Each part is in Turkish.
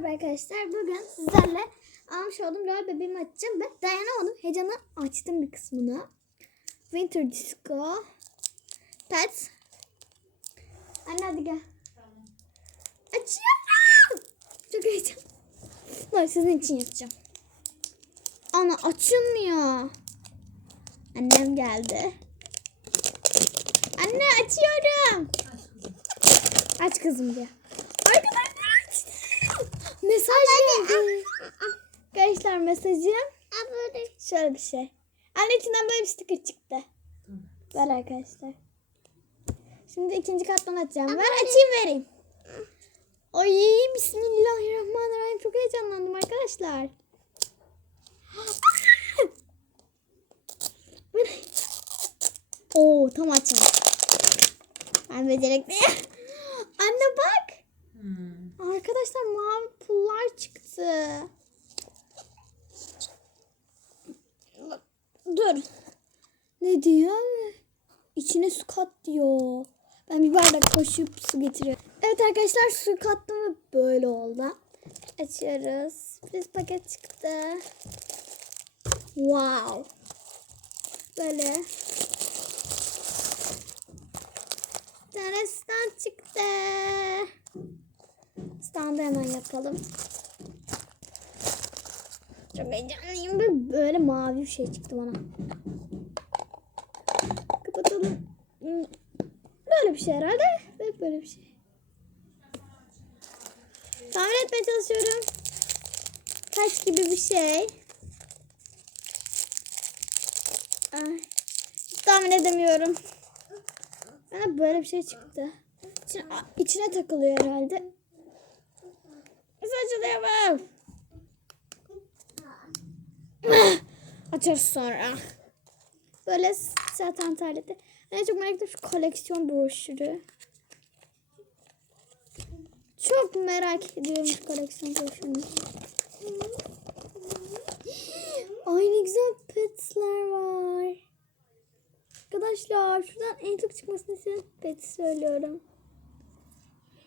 Merhaba arkadaşlar bugün sizlerle almış olduğum rol bebeğimi açacağım ve dayanamadım heyecanla açtım bir kısmını. Winter Disco. Pets. Anne hadi gel. Açıyorum. Çok heyecan. Dur sizin için yapacağım. Ana açılmıyor. Annem geldi. Anne açıyorum. Aç kızım diye. Mesaj. Arkadaşlar mesajım şöyle bir şey. Anne içinden böyle bir sticker çıktı. Ver arkadaşlar. Şimdi ikinci kattan açacağım. Ver açayım vereyim. Ay bismillahirrahmanirrahim. Çok heyecanlandım arkadaşlar. Oo tam açalım. Ben becerikliyim. Anne bak. Hmm. Arkadaşlar mavi pullar çıktı. Dur. Ne diyor? İçine su kat diyor. Ben bir bardak koşup su getiriyorum. Evet arkadaşlar su kattım ve böyle oldu. Açıyoruz. Biz paket çıktı. Wow. Böyle. Bir tane stand çıktı. Standı hemen yapalım. Çok heyecanlıyım. Böyle mavi bir şey çıktı bana. Böyle bir şey herhalde. Evet böyle bir şey. Tahmin etmeye çalışıyorum. Taş gibi bir şey. Ay, tahmin edemiyorum. Bana böyle bir şey çıktı. İçine, içine takılıyor herhalde. Nasıl açılıyor bu? Açarız sonra. Böyle zaten tarihte. Ben çok merak ettim şu koleksiyon broşürü. Çok merak ediyorum şu koleksiyon broşürünü. Ay ne güzel petsler var. Arkadaşlar şuradan en çok çıkmasını istedim pet söylüyorum.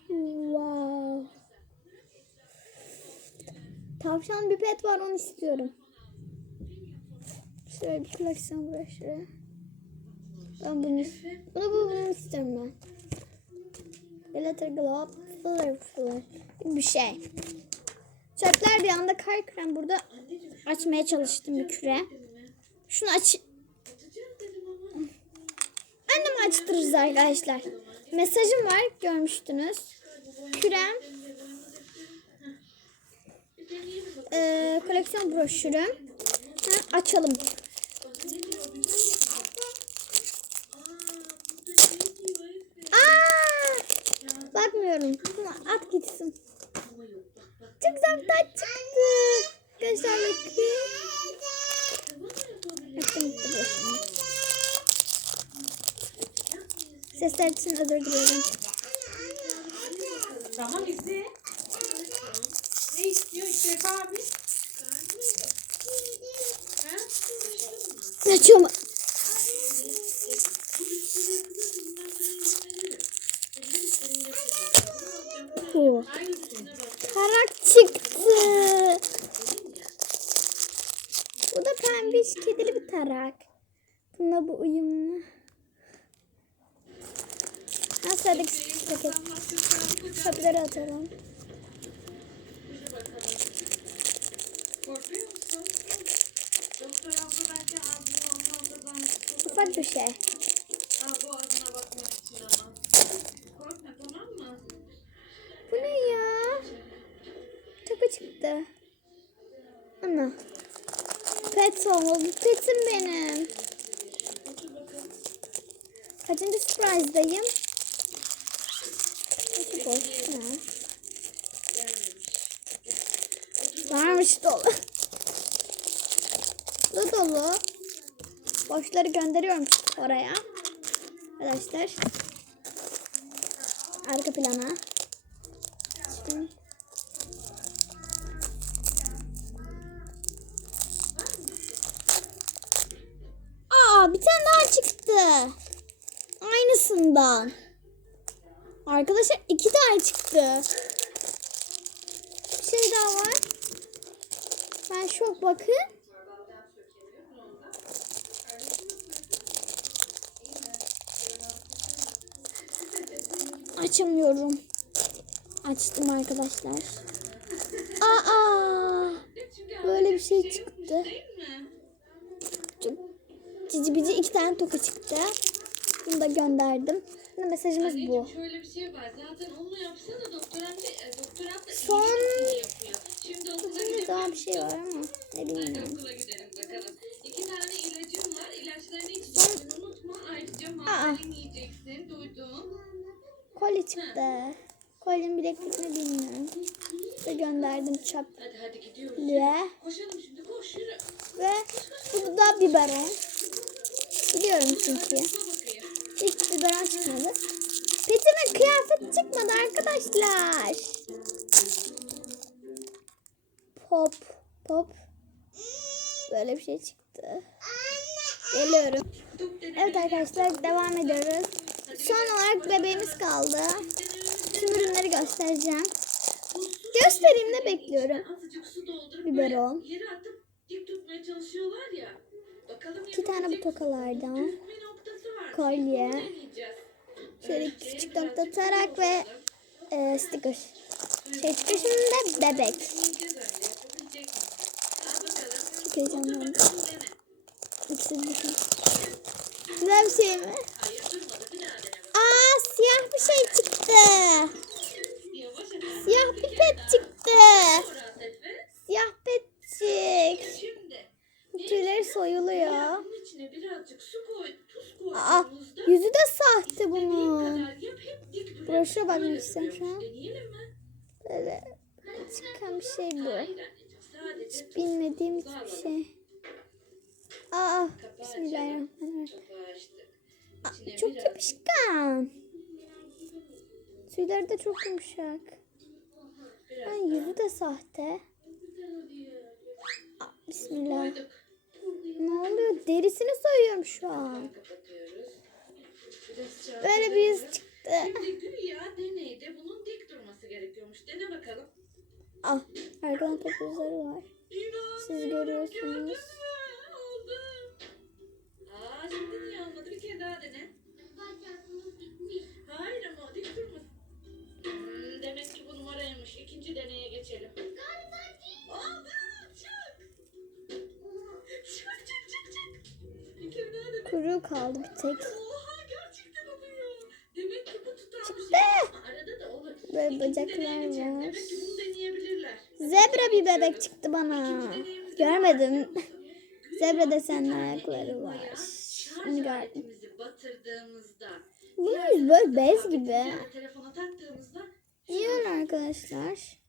Wow. Tavşan bir pet var onu istiyorum. Şöyle bir koleksiyon broşürü. Ben bunu, bunu, bunu, bunu istiyorum ben. Glitter Globe Filler Filler bir şey. Çöpler bir anda kar krem burada açmaya çalıştım bir küre. Şunu aç. Annem açtırırız arkadaşlar. Mesajım var görmüştünüz. Kürem. Ee, koleksiyon broşürü. Ha, açalım. Aa! Bakmıyorum. Ama at gitsin. Çok taç çıktı. Arkadaşlar bakın. Gitti. Sesler için özür diliyorum. Tamam izle. Ne istiyor İşref abi? Ha? Açıyorum. Bu. Tarak çıktı. Bu da pembiş kedili bir tarak. Bununla bu uyumlu. Ha sıradaki paket. Çöpleri atalım. Ufak bir şey. Aa, bu ağzına bakmak için ama. Korkma tamam mı? Bu ne ya? Takı çıktı. Ana. Pet olmalı. Bu petim benim. Kaçıncı surprise'dayım? Nasıl boş? Ha. Varmış dolu. Bu dolu. Boşları gönderiyorum oraya. Arkadaşlar. Arka plana. Aa bir tane daha çıktı. Aynısından. Arkadaşlar iki tane çıktı. Bir şey daha var. Ben şok bakın. Açamıyorum. Açtım arkadaşlar. Aa! Böyle bir şey çıktı. Cici bici iki tane toka çıktı. Bunu da gönderdim. Şimdi mesajımız bu. Şöyle bir şey var. Zaten onu yapsana doktor amca. E, doktor abla Son- yapıyor. Şimdi okula gidebilir daha bir şey var ama ne Hadi bilmiyorum. okula gidelim bakalım. İki tane ilacım var. İlaçlarını içeceksin. Unutma. Ayrıca mandalin yiyeceksin. Duydun. Kolye çıktı. Kolyenin bileklik mi bilmiyorum. Ve gönderdim çöp. Hadi hadi gidiyoruz. Ve, Koşalım şimdi koş yürü. ve bu da biberon. Biliyorum çünkü. Hiç biberon çıkmadı. Petime kıyafet çıkmadı arkadaşlar. Pop. Pop. Böyle bir şey çıktı. Geliyorum. Evet arkadaşlar devam ediyoruz. Son olarak bebeğimiz kaldı. Tüm ürünleri göstereceğim. Göstereyim ne bekliyorum. Biberon. İki tane bu tokalardan. Kolye. Şöyle küçük nokta tarak ve e, sticker. Şey şimdi de bebek. deneyeceğiz önce. Yapabilecek misin? Al bakalım. Çok heyecanlandım. Düşün. Güzel bir şey mi? Aa siyah bir şey çıktı. Siyah Bir daha. çıktı. Siyah petçik. Tüyleri soyuluyor. Aa yüzü de sahte bunun. Böyle istiyorum şu an. Böyle çıkan bir şey bu. Hayır anneciğim sadece tuz. Bilmediğim hiçbir şey. Aa bismillahirrahmanirrahim. Aa, çok yapışkan. Tüyleri de çok yumuşak. Ha, yüzü de sahte. Aa, bismillah. Ne oluyor? Derisini soyuyorum şu an. Böyle bir yüz çıktı. Şimdi güya deneyde bunun dik durması gerekiyormuş. Dene bakalım. Ah, arkadan topuzları var. Siz görüyorsunuz. Aa şimdi niye olmadı? Bir kere daha dene. Hayır ama dik durmasın. Hmm, demek ki bu numaraymış. İkinci deneye geçelim. Oldu. Çık. Çık çık çık çık. Bir kere daha dene. Kuyruğu kaldı bir tek. Oha gerçekten oluyor. Demek ki bu tutarmış. Çıktı. Arada. Böyle bacaklar var. Bunu. Zebra bir bebek çıktı bana. Görmedim. Zebra desenli ayakları var. Onu gördüm. Bu böyle bez gibi. öyle arkadaşlar?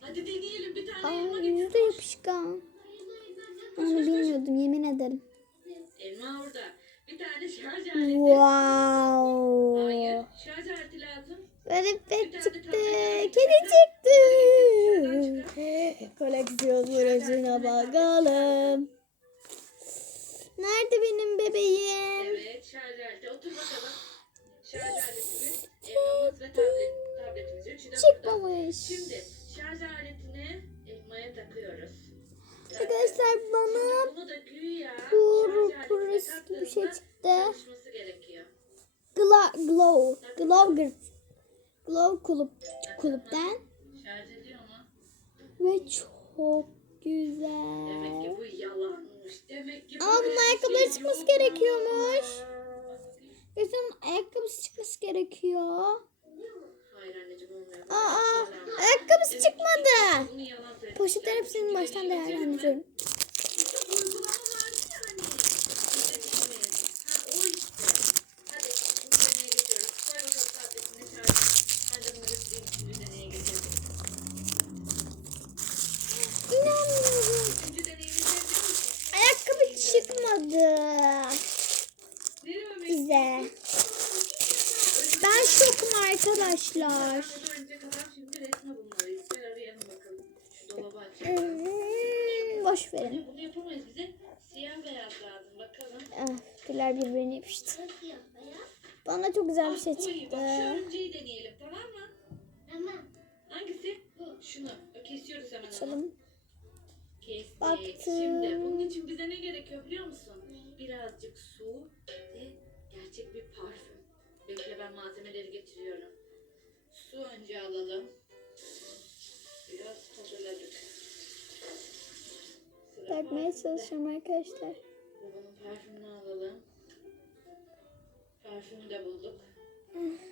hadi deneyelim bir tane Aa elma yüzü getir. de yapışkan. Onu bilmiyordum yemin ederim. Elma orada. Bir tane şarj aleti. Wow. Hayır. Şarj aleti lazım. Böyle bir Bir pet tane çıktı. Kedi çıktı. Şuradan Koleksiyon buracına bakalım. Nerede benim bebeğim? Evet şarj. Otur bakalım. Şarj aletimiz, elmamız ve tablet, tabletimiz. Çıkmamış. Şimdi şarj aletini elmaya takıyoruz. Arkadaşlar bana aletine gibi bir şey çıktı. Gla glow. Glow Glow kulüp kulüpten Şarj ediyor mu? ve çok Demek ki güzel. bu yalanmış. Demek ki Ama bunun ayakkabıları çıkması gerekiyormuş. Gözümün ayakkabısı çıkması gerekiyor. Hayır anneciğim olmuyor. Bu Aa, ayakkabısı çıkmadı. Poşetlerin hepsini baştan değerlendiriyorum. Uygulama vardı ya hani. İstediğimiz. Ha o işte. Hadi bu deneye geçiyoruz. Koy bakalım tabletini şarj. Ben de bunu götüreyim şimdi deneye geçelim. İnanmıyorum. Üçüncü deneyimiz ne biliyor musun? Ayakkabı çıkmadı Nereye mi? bize. Ben şokum arkadaşlar. Önce kadar şimdi resme bulmalıyız. Gel arayalım bakalım. Şu dolabı açalım. Hmm, boş verin. Bunu yapamayız. Ah, tüyler birbirine yapıştı. Bana çok güzel bir şey bu çıktı. Bak şu deneyelim tamam mı? Tamam. Hangisi? Şunu. kesiyoruz hemen. Açalım. Kestik. Baktım. Şimdi bunun için bize ne gerekiyor biliyor musun? Birazcık su ve gerçek bir parfüm. Bekle ben malzemeleri getiriyorum. Su önce alalım. Biraz hazırladık. Sıra Bakmaya parfümde. çalışıyorum arkadaşlar. Babanın parfümünü alalım. Parfümü de bulduk.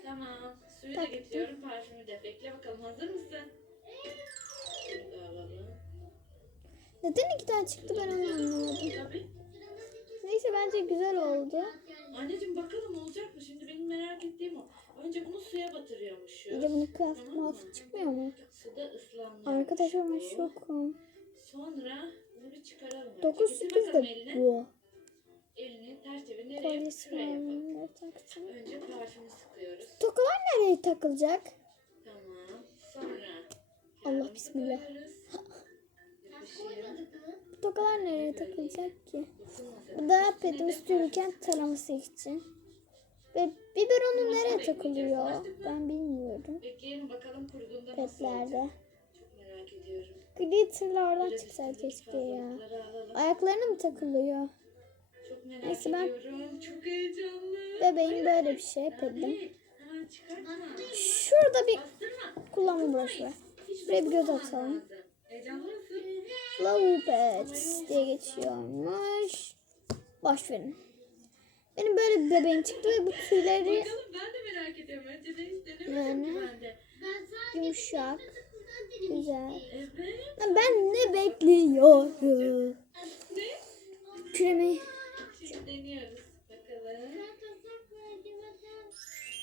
Tamam. Suyu da Taktım. getiriyorum. Parfümü de. Bekle bakalım. Hazır mısın? Suyu da alalım. Neden iki tane çıktı ben onu anlamadım. Tabii. Neyse bence güzel oldu. Anneciğim bakalım olacak mı? Şimdi benim merak ettiğim o. Önce bunu suya batırıyormuşuz. Bir de bunun kıyafet muhafız çıkmıyor mu? Suda ıslanmış. Arkadaşlar ben şokum. Sonra bunu bir çıkaralım. önce. 9 Getir 8 bakalım de eline. bu. Elini ters çevir. Nereye? Şuraya taktım. Önce parfümü sıkıyoruz. Tokalar nereye takılacak? Tamam. Sonra Allah bismillah. Yapışıyor. Tokalar nereye takılacak ki? Bu da Üstüne pedimi de sürürken taraması için. Ve biberonu nereye takılıyor? Ben bilmiyorum. Bekleyelim bakalım kuruduğunda nasıl olacak. Petlerde. Çok merak ediyorum. Glitterlardan Biraz çıksa keşke ya. Ayaklarına mı takılıyor? Çok merak Neyse, ben- ediyorum. Çok heyecanlı. Bebeğim böyle bir şey pedim. Şurada bir kullanma broşu var. Buraya bir göz atalım. Pets diye geçiyormuş. Boş verin. Benim böyle bir bebeğim çıktı ve bu tüyleri Bakalım ben de merak ediyorum. Önce de hiç denemedim Yani. ben de. yumuşak, güzel. Evet. Ben ne bekliyorum? Ne? Şimdi deniyoruz. Bakalım.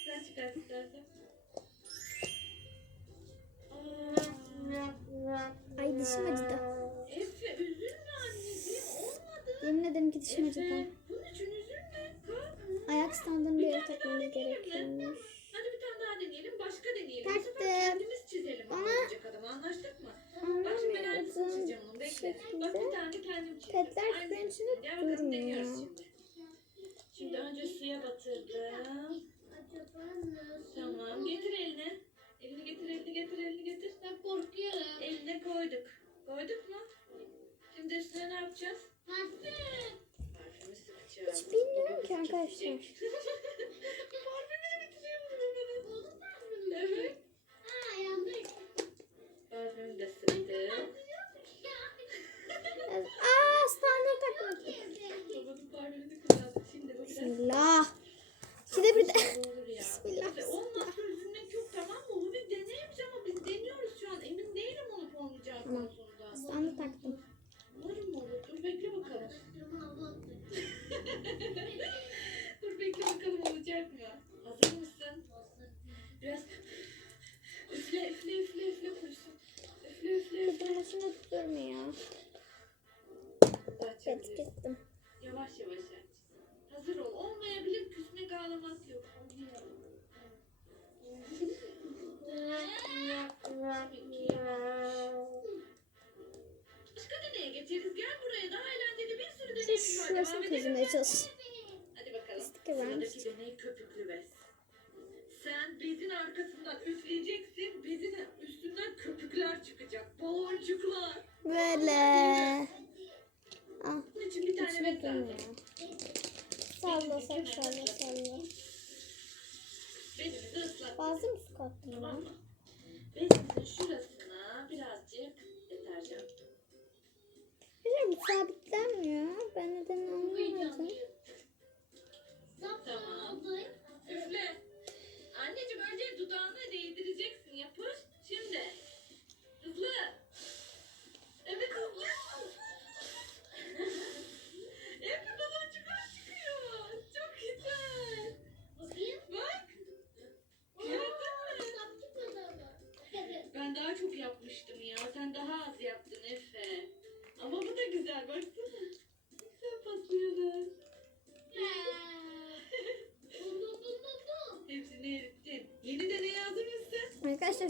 Sen çıkart istersen. Aa, Ay dişim acıdı. Efe üzülme anneciğim. Olmadı. Yemin ederim ki dişim acıdı. Efe bunun için üzülme. Kalk. Ayak standını bir yere takmamız gerekiyormuş. Hadi bir tane daha deneyelim. Başka deneyelim. Bu Taktım. sefer kendimiz çizelim. Anlayacak adamı. Anlaştık mı? Bak şimdi ben aynısını çizeceğim onun. Bekle. Bak bir tane kendim çizdim. petler küpenin içinde çizdim. Gel bakalım durmuyor. deniyoruz şimdi. Şimdi önce suya batırdım. Tamam. Getir elini. Getir, elini getir, elini getir. Ben korkuyorum. Eline koyduk. Koyduk mu? Şimdi üstüne ne yapacağız? Parfümü sıkacağız. Hiç bilmiyorum ki arkadaşlar. kesecek. Parfümünü bitiriyoruz babanın. Evet. Ha yandık. Parfümü de sıktım. Aa standını takmadım. Babanın parfümünü kullandık. Şimdi bu biraz Bismillah. İkide bir de. Bismillah, Ve olmazsa üzülmek yok tamam mı? Bu bir deneymiş ama biz deniyoruz şu an. Emin değilim olup olmayacağı Tamam. konusunda. Standı taktım. Dur bekle bakalım. Dur bekle bakalım olacak mı? Kazımaya mi? çalış. Hadi bakalım. Sıradaki deney köpüklü bez. Sen bezin arkasından üfleyeceksin. Bezin üstünden köpükler çıkacak. Boncuklar. Böyle. Ah. Bunun için bir tane bez lazım. Salla salla salla salla. Bezimizi ıslat. Fazla mı su kattın Tamam mı? Bezimizin şurasına birazcık deterjan. Bu sabitlenmiyor.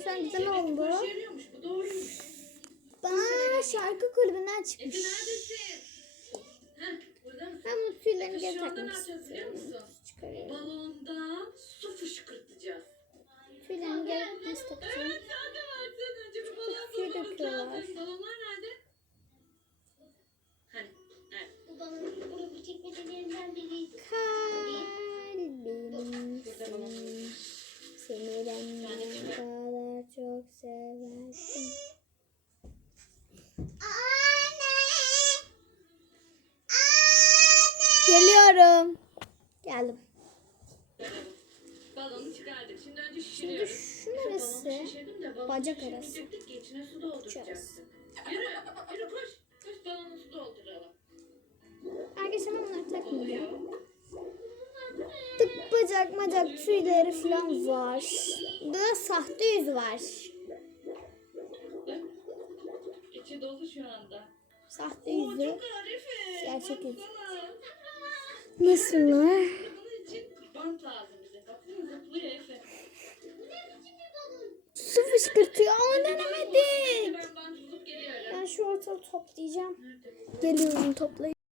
An güzel oldu. bu doğruymuş. Bana şarkı kulübünden Efe çıkmış. neredesin? Heh, burada mısın? Ben bu tüylerini Efe, geri takmak ne yapacağız biliyor istiyorum. Balondan Bacak ki içine su dolduracaksın. Yürü, yürü koş. Koş balonu su dolduralım. Arkadaşlar ben bunları takmayacağım. Tıp bacak macak tüyleri falan var. Burada sahte yüz var. İçi dolu şu anda. Sahte yüzü. Gerçek yüz. Baksana. Nasıllar? Bunun için bant lazım bize. Baksana zıplıyor Efe. Su fışkırtıyor ama denemedik. Ben şu ortalığı toplayacağım. Geliyorum toplayıp.